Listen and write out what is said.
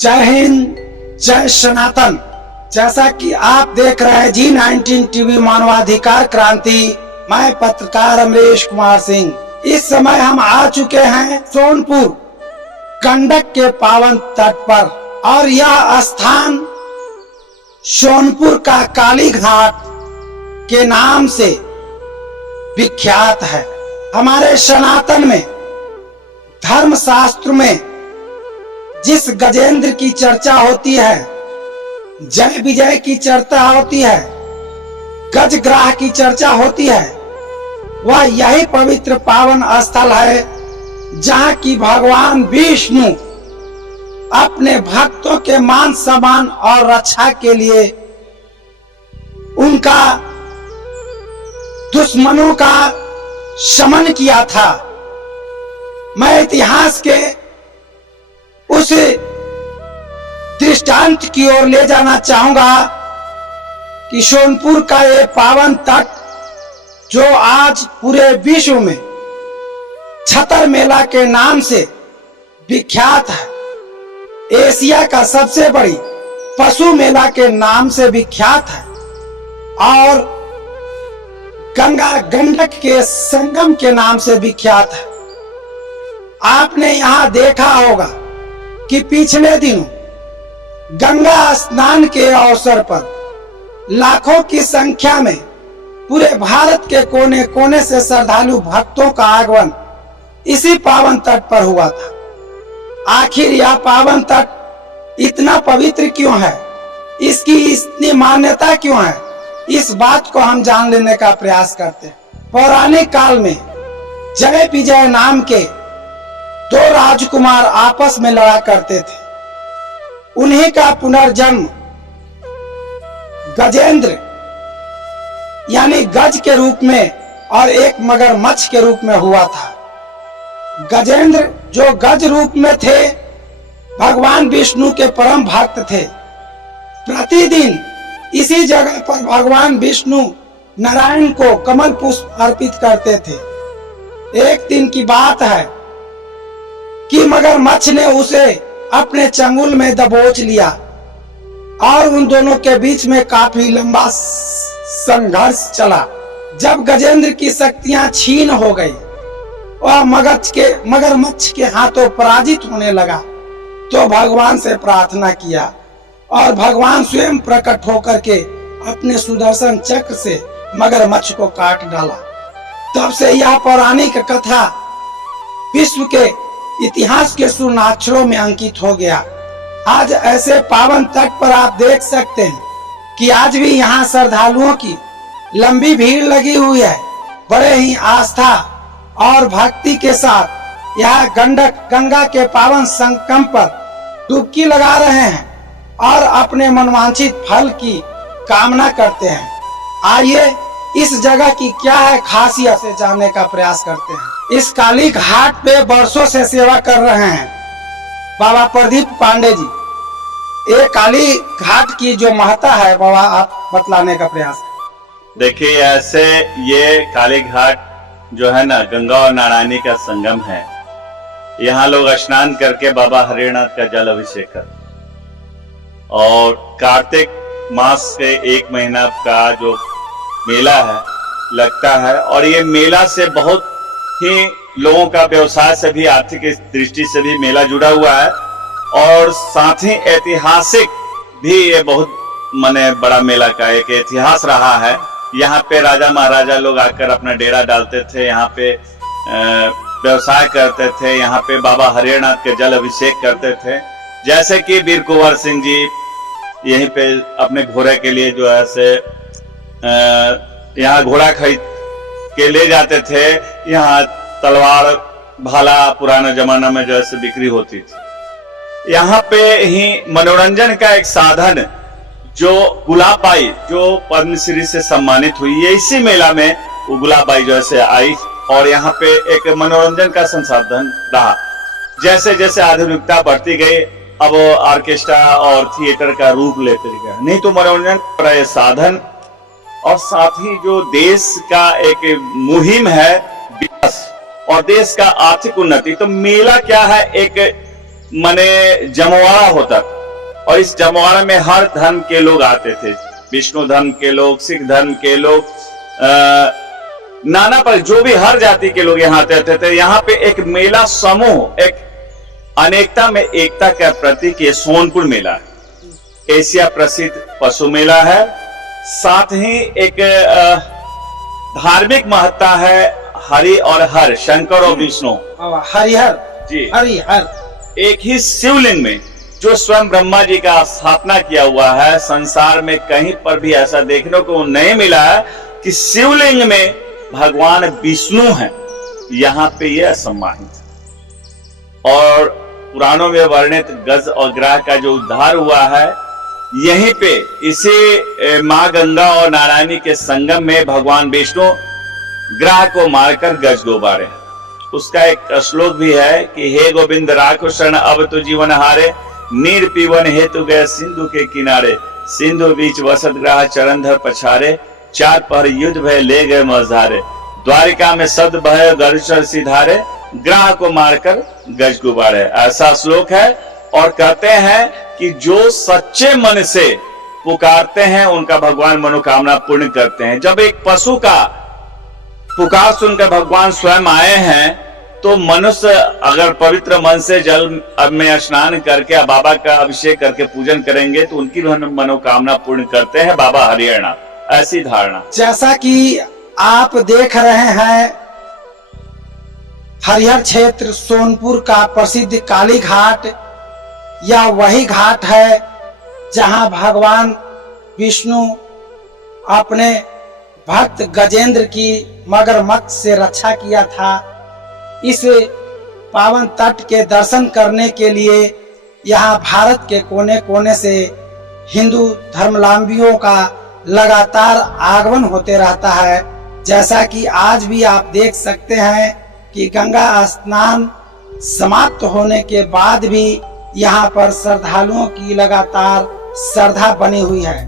जय हिंद, जय सनातन। जैसा कि आप देख रहे हैं G19 टीवी मानवाधिकार क्रांति, मैं पत्रकार अमरेश कुमार सिंह। इस समय हम आ चुके हैं सोनपुर गंडक के पावन तट पर और यह स्थान सोनपुर का काली घाट के नाम से विख्यात है। हमारे सनातन में, धर्म शास्त्र में जिस गजेंद्र की चर्चा होती है, जय विजय की चर्चा होती है, गजग्राह की चर्चा होती है, वह यही पवित्र पावन स्थल है जहाँ की भगवान विष्णु अपने भक्तों के मान सम्मान और रक्षा के लिए उनका दुश्मनों का शमन किया था। मैं इतिहास के उस दृष्टांत की ओर ले जाना चाहूंगा कि सोनपुर का ये पावन तट जो आज पूरे विश्व में छतर मेला के नाम से विख्यात है, एशिया का सबसे बड़ी पशु मेला के नाम से विख्यात है और गंगा गंडक के संगम के नाम से विख्यात है। आपने यहां देखा होगा कि पिछले दिनों गंगा स्नान के अवसर पर लाखों की संख्या में पूरे भारत के कोने कोने से श्रद्धालु भक्तों का आगमन इसी पावन तट पर हुआ था। आखिर यह पावन तट इतना पवित्र क्यों है, इसकी इतनी मान्यता क्यों है, इस बात को हम जान लेने का प्रयास करते हैं। पौराणिक काल में जय विजय नाम के दो राजकुमार आपस में लड़ा करते थे। उन्हीं का पुनर्जन्म गजेंद्र यानी गज के रूप में और एक मगरमच्छ के रूप में हुआ था। गजेंद्र जो गज रूप में थे, भगवान विष्णु के परम भक्त थे। प्रतिदिन इसी जगह पर भगवान विष्णु नारायण को कमल पुष्प अर्पित करते थे। एक दिन की बात है कि मगरमच्छ ने उसे अपने चंगुल में दबोच लिया और उन दोनों के बीच में काफी लंबा संघर्ष चला। जब गजेंद्र की शक्तियां छीन हो गई, वह मगरमच्छ के हाथों पराजित होने लगा, तो भगवान से प्रार्थना किया और भगवान स्वयं प्रकट होकर के अपने सुदर्शन चक्र से मगरमच्छ को काट डाला। तब से यह पौराणिक कथा विश्व के इतिहास के सुवर्णाक्षरों में अंकित हो गया। आज ऐसे पावन तट पर आप देख सकते हैं कि आज भी यहाँ श्रद्धालुओं की लंबी भीड़ लगी हुई है। बड़े ही आस्था और भक्ति के साथ यह गंगा के पावन संगम पर डुबकी लगा रहे हैं और अपने मनवांछित फल की कामना करते हैं। आइए इस जगह की क्या है खासियत से जानने का प्रयास करते हैं। इस काली घाट पे वर्षों से सेवा कर रहे हैं बाबा प्रदीप पांडे जी। ये काली घाट की जो महत्ता है बाबा, आप बतलाने का प्रयास करें। देखिए, ऐसे ये काली घाट जो है ना, गंगा और नारायणी का संगम है। यहाँ लोग स्नान करके बाबा हरिनाथ का जल अभिषेक करते और कार्तिक मास के 1 महीना का जो मेला है लगता है और ये मेला से बहुत ही लोगों का व्यवसाय से भी, आर्थिक दृष्टि से भी मेला जुड़ा हुआ है और साथ ही ऐतिहासिक भी ये बहुत बड़ा मेला का एक इतिहास रहा है। यहाँ पे राजा महाराजा लोग आकर अपना डेरा डालते थे, यहाँ पे व्यवसाय करते थे, यहाँ पे बाबा हरिनाथ के जल अभिषेक करते थे। जैसे कि वीर कुंवर सिंह जी यहीं पे अपने घोड़े के लिए जो है से यहाँ घोड़ा खरीद के ले जाते थे। यहाँ तलवार भाला पुराना जमाना में जो है बिक्री होती थी। यहाँ पे ही मनोरंजन का एक साधन जो गुलाबबाई जो पद्मश्री से सम्मानित हुई, ये इसी मेला में वो गुलाबबाई जो है आई और यहाँ पे एक मनोरंजन का संसाधन रहा। जैसे जैसे आधुनिकता बढ़ती गई, अब ऑर्केस्ट्रा और थिएटर का रूप लेते गया। नहीं तो मनोरंजन का ये साधन और साथ ही जो देश का एक मुहिम है विकास और देश का आर्थिक उन्नति, तो मेला क्या है, एक माने जमवाड़ा होता था, और इस जमवाड़ा में हर धर्म के लोग आते थे, विष्णु धर्म के लोग, सिख धर्म के लोग, नाना पर जो भी हर जाति के लोग यहाँ आते थे। यहाँ पे एक मेला समूह, एक अनेकता में एकता का प्रतीक ये सोनपुर मेला है। एशिया प्रसिद्ध पशु मेला है, साथ ही एक धार्मिक महत्ता है। हरि और हर, शंकर और विष्णु, हरिहर जी, हरिहर एक ही शिवलिंग में जो स्वयं ब्रह्मा जी का स्थापना किया हुआ है। संसार में कहीं पर भी ऐसा देखने को नहीं मिला है कि शिवलिंग में भगवान विष्णु हैं। यहाँ पे यह सम्मानित, और पुराणों में वर्णित गज और ग्रह का जो उद्धार हुआ है, यहीं पे इसी माँ गंगा और नारायणी के संगम में भगवान विष्णु ग्रह को मारकर गज डुबारे। उसका एक श्लोक भी है कि हे गोविंद राखो शरण अब तो जीवन हारे, नीर पीवन हेतु गए सिंधु के किनारे, सिंधु बीच वसत ग्रह चरण धर पछारे, चार पहर युद्ध भय ले गए मझधारे, द्वारिका में शब्द भय गरुचर सिधारे, ग्रह को मारकर गज गुबारे। ऐसा श्लोक है। और कहते हैं कि जो सच्चे मन से पुकारते हैं उनका भगवान मनोकामना पूर्ण करते हैं। जब एक पशु का पुकार सुनकर भगवान स्वयं आए हैं, तो मनुष्य अगर पवित्र मन से जल में स्नान करके बाबा का अभिषेक करके पूजन करेंगे तो उनकी मनोकामना पूर्ण करते हैं बाबा हरिहरनाथ। ऐसी धारणा। जैसा कि आप देख रहे हैं, हरिहर क्षेत्र सोनपुर का प्रसिद्ध काली घाट, यह वही घाट है जहां भगवान विष्णु अपने भक्त गजेंद्र की मगरमच्छ से रक्षा किया था। इस पावन तट के दर्शन करने के लिए यहाँ भारत के कोने कोने से हिंदू धर्मावलंबियों का लगातार आगमन होते रहता है। जैसा कि आज भी आप देख सकते हैं कि गंगा स्नान समाप्त होने के बाद भी यहाँ पर श्रद्धालुओं की लगातार श्रद्धा बनी हुई है।